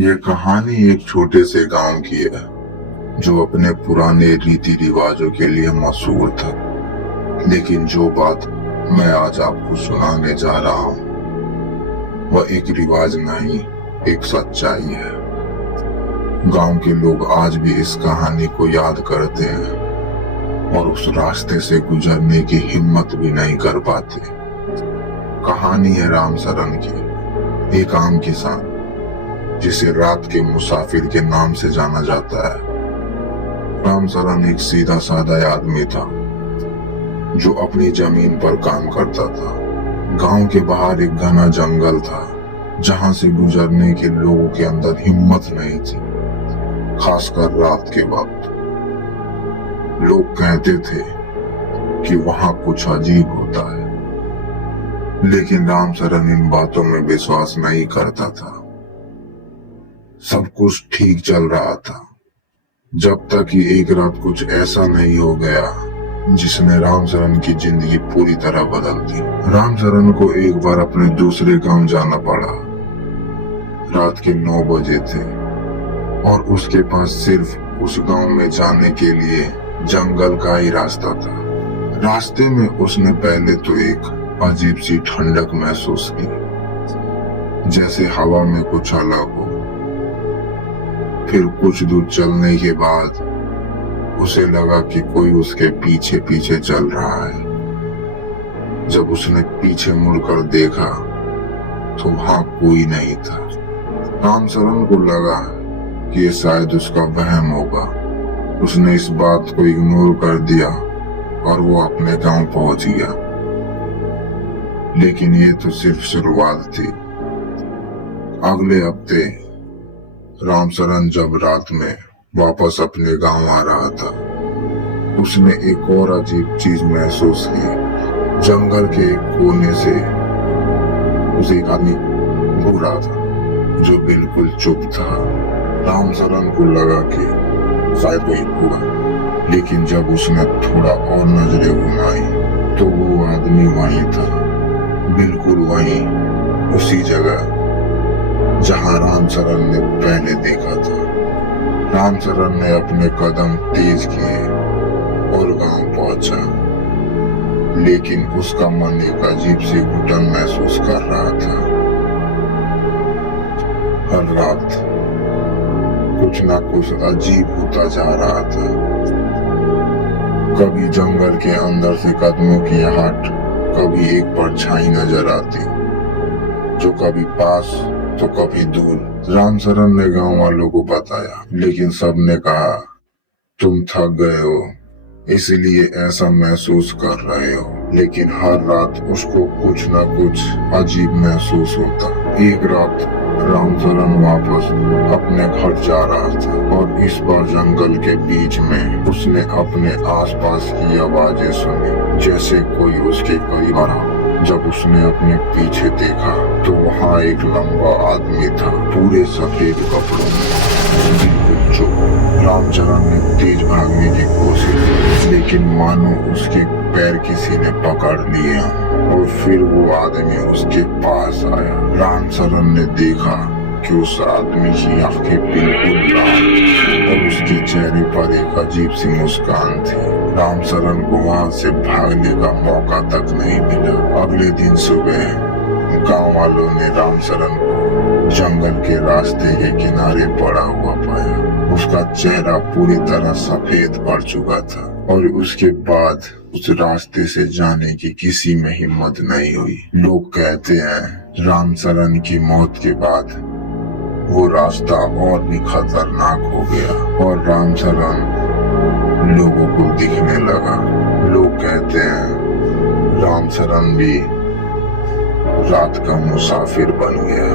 ये कहानी एक छोटे से गांव की है जो अपने पुराने रीति रिवाजों के लिए मशहूर था। लेकिन जो बात मैं आज आपको सुनाने जा रहा हूँ वह एक रिवाज नहीं, एक सच्चाई है। गांव के लोग आज भी इस कहानी को याद करते हैं और उस रास्ते से गुजरने की हिम्मत भी नहीं कर पाते। कहानी है राम सरन की, एक आम किसान जिसे रात के मुसाफिर के नाम से जाना जाता है। राम सरन एक सीधा साधा आदमी था जो अपनी जमीन पर काम करता था। गांव के बाहर एक घना जंगल था जहां से गुजरने के लोगों के अंदर हिम्मत नहीं थी, खासकर रात के वक्त। लोग कहते थे कि वहां कुछ अजीब होता है, लेकिन राम सरन इन बातों में विश्वास नहीं करता था। सब कुछ ठीक चल रहा था जब तक कि एक रात कुछ ऐसा नहीं हो गया जिसने राम सरन की जिंदगी पूरी तरह बदल दी। राम सरन को एक बार अपने दूसरे गांव जाना पड़ा। रात के 9 बजे थे और उसके पास सिर्फ उस गांव में जाने के लिए जंगल का ही रास्ता था। रास्ते में उसने पहले तो एक अजीब सी ठंडक महसूस की, जैसे हवा में कुछ अलग हो। फिर कुछ दूर चलने के बाद उसे लगा कि कोई उसके पीछे पीछे चल रहा है। जब उसने पीछे मुड़कर देखा तो वहां कोई नहीं था। राम सरन को लगा कि ये शायद उसका वहम होगा। उसने इस बात को इग्नोर कर दिया और वो अपने गांव पहुंच गया। लेकिन ये तो सिर्फ शुरुआत थी। अगले हफ्ते राम सरन जब रात में वापस अपने गांव आ रहा था, उसने एक और अजीब चीज महसूस की। जंगल के एक कोने से उसे एक आदमी घूर रहा था जो बिल्कुल चुप था। राम सरन को लगा कि शायद कोई होगा, लेकिन जब उसने थोड़ा और नजरें घुमाई तो वो आदमी वहीं था, बिल्कुल वहीं, उसी जगह जहां राम सरन ने पहले देखा था। राम सरन ने अपने कदम तेज किए और गांव पहुंचा, लेकिन उसका मन एक अजीब सी घुटन महसूस कर रहा था। हर रात कुछ ना कुछ अजीब होता जा रहा था। कभी जंगल के अंदर से कदमों की आहट, कभी एक परछाई नजर आती जो कभी पास तो कभी दूर। राम सरन ने गांव वालों को बताया, लेकिन सबने कहा तुम थक गए हो इसलिए ऐसा महसूस कर रहे हो। लेकिन हर रात उसको कुछ ना कुछ अजीब महसूस होता। एक रात राम सरन वापस अपने घर जा रहा था और इस बार जंगल के बीच में उसने अपने आसपास की आवाजें सुनी, जैसे कोई उसके करीब आ रहा। जब उसने अपने पीछे देखा तो वहाँ एक लंबा आदमी था, पूरे सफेद कपड़ों में, बिल्कुल चुप। राम सरन ने तेज भागने की कोशिश की, लेकिन मानो उसके पैर किसी ने पकड़ लिए और फिर वो आदमी उसके पास आया। राम सरन ने देखा कि उस आदमी की आंखें बिल्कुल लाल और उसके चेहरे पर एक अजीब सी मुस्कान थी। राम सरन को वहां से भागने का मौका तक नहीं मिला। अगले दिन सुबह गांव वालों ने राम सरन को जंगल के रास्ते के किनारे पड़ा हुआ पाया। उसका चेहरा पूरी तरह सफेद पड़ चुका था और उसके बाद उस रास्ते से जाने की किसी में हिम्मत नहीं हुई। लोग कहते हैं राम सरन की मौत के बाद वो रास्ता और भी खतरनाक हो गया और राम सरन लोगों को दिखने लगा। लोग कहते हैं राम सरन भी रात का मुसाफिर बन गया।